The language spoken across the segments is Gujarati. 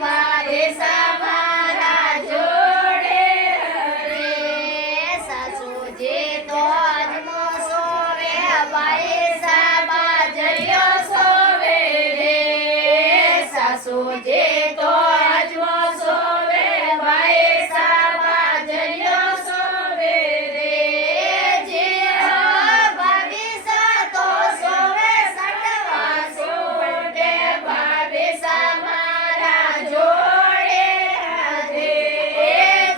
ભાવે સમારા જોડે રે સાસુજી તો અજમો સોવે ભાઈ સાબા જયો સોવે રે સાસુજી તો અજમો સોવે ભાઈ સાબા જયો સોવે રે જે ભાવિસા તો સોવે સટવા સોટે ભાવે સમારા જોડે રે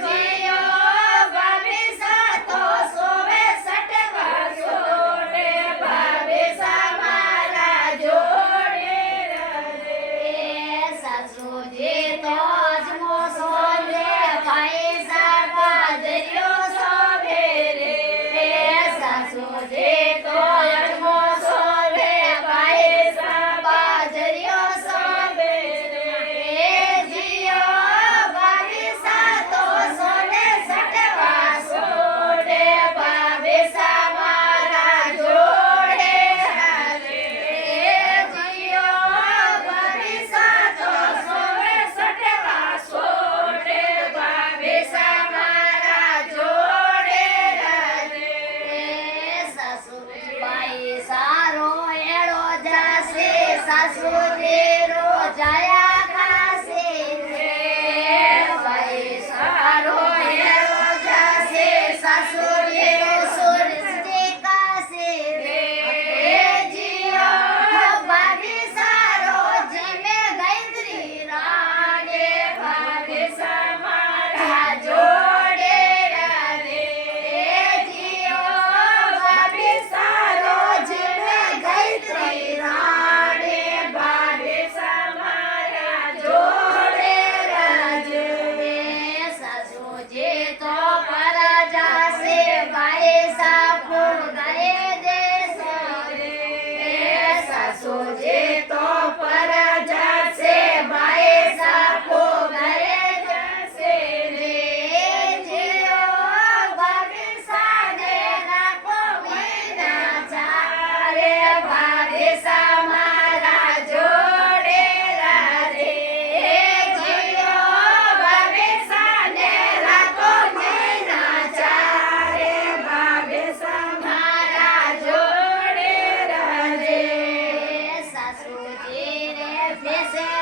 જીઓ ભાવિસા તો સોવે સટવા સોટે ભાવે સમારા જોડે રે સાસુજી તો અજમો સોવે ભાઈ સાબા જયો સોવે રે સાસુજી તો અજમો સોવે ભાઈ સાબા જયો સોવે રે જીઓ ભાવિસા તો સોને સટવા સોડે ભાવે સમારા જોડે રે જીઓ ભાવિસા તો સોવે સટવા સોડે ભાવે સમારા જોડે રે સાસુબાઈ સારો એળો જાશે સાસુજી રોજાયા ખાશે રે ભાઈ સારો એળો જાશે સાસુજી સુરજી કાશે રે જીઓ ભાભી સારો જીમે ગૈત્રી રાડે ભાભી સમારા જોડે રે જીઓ ભાભી સારો જીમે ગૈત્રી રાડે ભાભી સમારા જોડે રે સાસુજી તો પર જાશે ભાઈ સાપુ ગયે દેશે રે સાસુજી તો પર જાશે ભાઈ સાપુ ગયે જશે રે જીઓ ભાભી સાને રાખો મહિના ચારે ભાભી સમારા જોડે રે જીઓ ભાભી સાને રાખો મહિના ચારે ભાભી સમારા જોડે રે સાસુજી રે ફેસે